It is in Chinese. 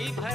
一排。